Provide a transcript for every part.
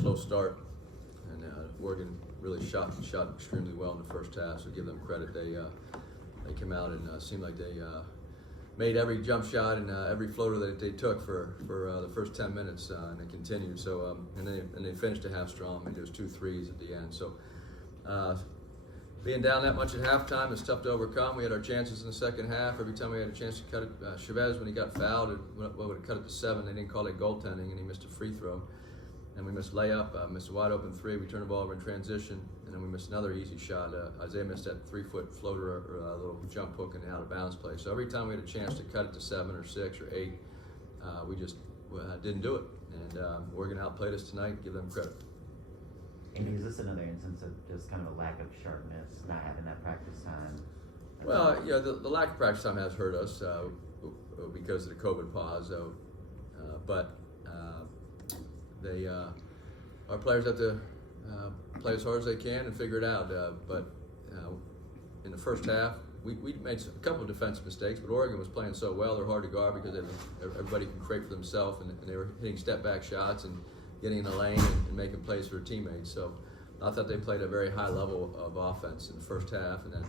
slow start, and Oregon really shot extremely well in the first half. So give them credit. They came out and seemed like they made every jump shot and every floater that they took for the first 10 minutes, and they continued. So and they finished the half strong. I mean, there was 2 threes at the end. So being down that much at halftime is tough to overcome. We had our chances in the second half. Every time we had a chance to cut it, Chavez, when he got fouled, would have cut it to 7. They didn't call it goaltending, and he missed a free throw. And we missed layup, missed a wide open 3. We turned the ball over in transition, and then we missed another easy shot. Isaiah missed that 3-foot floater or a little jump hook in the out of bounds play. So every time we had a chance to cut it to 7 or 6 or 8, we just didn't do it. And Oregon outplayed us tonight. Give them credit. Andy, is this another instance of just kind of a lack of sharpness, not having that practice time? Well, yeah, the lack of practice time has hurt us because of the COVID pause. But our players have to play as hard as they can and figure it out. But in the first half, we made a couple of defensive mistakes, but Oregon was playing so well. They're hard to guard because everybody can create for themselves, and they were hitting step-back shots and getting in the lane and making plays for their teammates. So I thought they played a very high level of offense in the first half, and then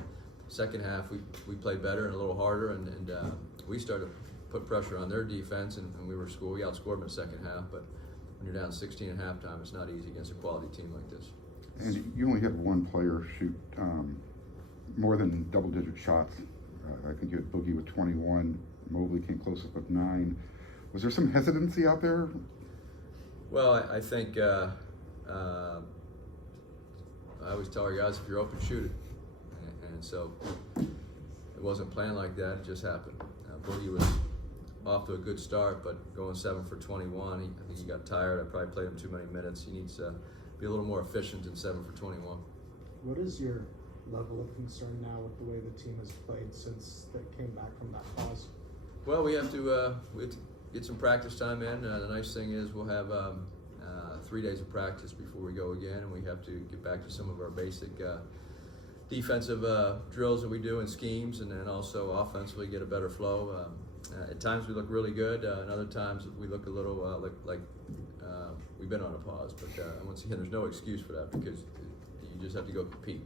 second half we played better and a little harder, and we started to put pressure on their defense, and we outscored them in the second half. But when you're down 16 at halftime, it's not easy against a quality team like this. And you only had one player shoot more than double-digit shots. I think you had Boogie with 21. Mobley came close up with 9. Was there some hesitancy out there? Well, I think I always tell our guys, if you're open, shoot it. And so it wasn't planned like that. It just happened. Boogie was off to a good start, but going 7 for 21, I think he got tired. I probably played him too many minutes. He needs to be a little more efficient than 7 for 21. What is your level of concern now with the way the team has played since they came back from that pause? Well, we have to get some practice time in. The nice thing is we'll have 3 days of practice before we go again, and we have to get back to some of our basic defensive drills that we do and schemes, and then also offensively get a better flow. At times we look really good, and other times we look a little like we've been on a pause. But once again, there's no excuse for that because you just have to go compete.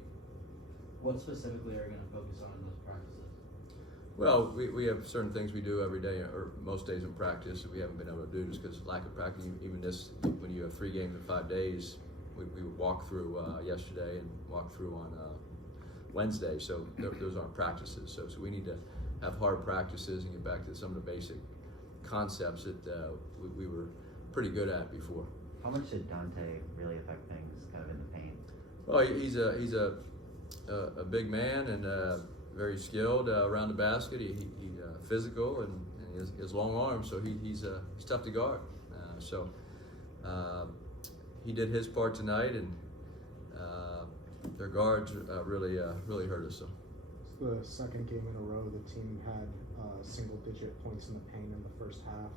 What specifically are you going to focus on in those practices? Well, we have certain things we do every day, or most days in practice, that we haven't been able to do just because lack of practice. Even this, when you have 3 games in 5 days, we walked through yesterday and walked through on Wednesday, so those aren't practices. So we need to have hard practices and get back to some of the basic concepts that we were pretty good at before. How much did Dante really affect things kind of in the paint? Well, he's a big man and very skilled around the basket. He's physical and he has long arms, so he's tough to guard. So he did his part tonight, and their guards really hurt us. So. It's the second game in a row the team had single-digit points in the paint in the first half.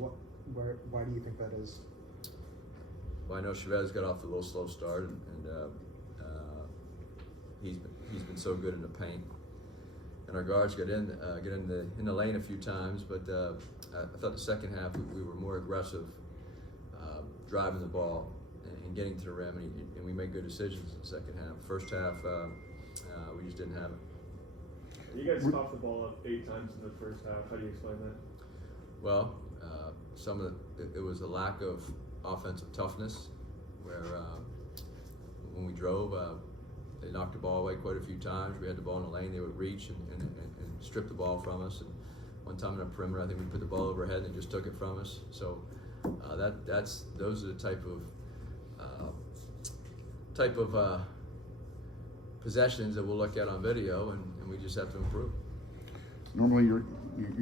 Why do you think that is? Well, I know Chavez got off to a little slow start, and he's been so good in the paint, and our guards get in the lane a few times. But I thought the second half we were more aggressive, driving the ball and getting to the rim, and we made good decisions in the second half. First half, we just didn't have it. You guys coughed the ball up 8 times in the first half. How do you explain that? Well, it was a lack of offensive toughness, where when we drove, they knocked the ball away quite a few times. We had the ball in the lane, they would reach and strip the ball from us. And one time in the perimeter, I think we put the ball overhead and they just took it from us. So those are the type of possessions that we'll look at on video, and we just have to improve. Normally you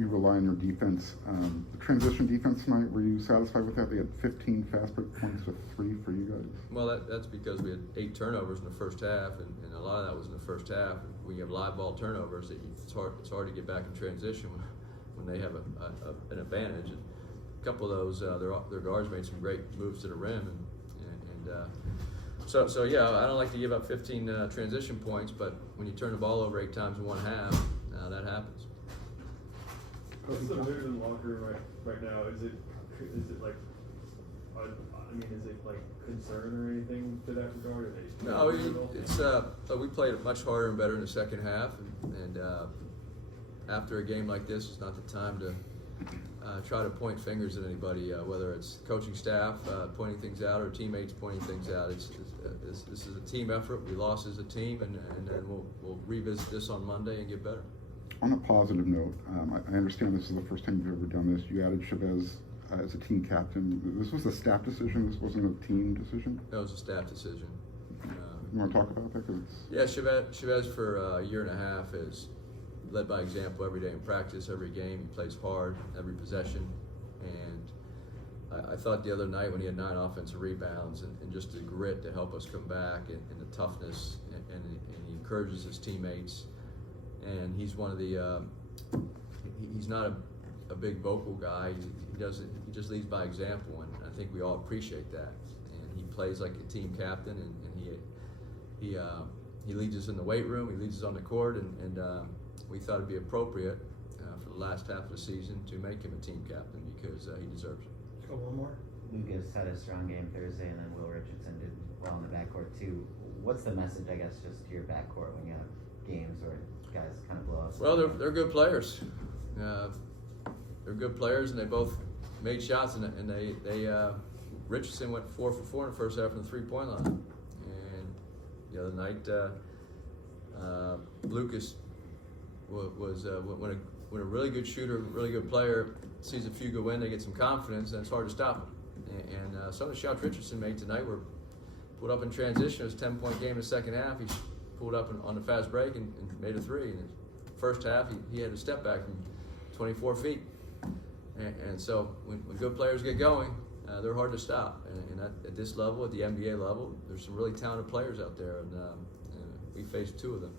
rely on your defense. The transition defense tonight, were you satisfied with that? They had 15 fast break points with 3 for you guys. Well, that's because we had 8 turnovers in the first half, and a lot of that was in the first half. When you have live ball turnovers, it's hard to get back in transition when they have an advantage. And a couple of those, their guards made some great moves to the rim, So yeah, I don't like to give up 15 transition points, but when you turn the ball over 8 times in one half, that happens. What's the mood in the locker room right now? Is it like I mean, is it like concern or anything to that regard? Or they No, it's we played much harder and better in the second half, and after a game like this, it's not the time to try to point fingers at anybody, whether it's coaching staff pointing things out or teammates pointing things out. This is a team effort. We lost as a team, and then we'll revisit this on Monday and get better. On a positive note, I understand this is the first time you've ever done this. You added Chavez as a team captain. This was a staff decision. This wasn't a team decision. That was a staff decision. You want to talk about that? 'Cause it's... Yeah, Chavez for a year and a half has led by example every day in practice, every game. He plays hard, every possession. And I thought the other night when he had 9 offensive rebounds and just the grit to help us come back and the toughness, and he encourages his teammates. And he's one of the, he's not a big vocal guy. He just leads by example, and I think we all appreciate that. And he plays like a team captain, and he leads us in the weight room, he leads us on the court, and we thought it'd be appropriate for the last half of the season to make him a team captain because he deserves it. Go one more. Lucas had a strong game Thursday, and then Will Richardson did well in the backcourt too. What's the message, I guess, just to your backcourt when you have games where guys kind of blow up? Well, they're good players. They're good players, and they both made shots, and they Richardson went 4 for 4 in the first half from the 3-point line. And the other night, Lucas was when a really good shooter, really good player sees a few go in, they get some confidence, and it's hard to stop them. And some of the shots Richardson made tonight were pulled up in transition. It was a 10-point game in the second half. He pulled up on the fast break and made a 3. In the first half, he had a step back from 24 feet. And so when good players get going, they're hard to stop. And at this level, at the NBA level, there's some really talented players out there, and we faced 2 of them.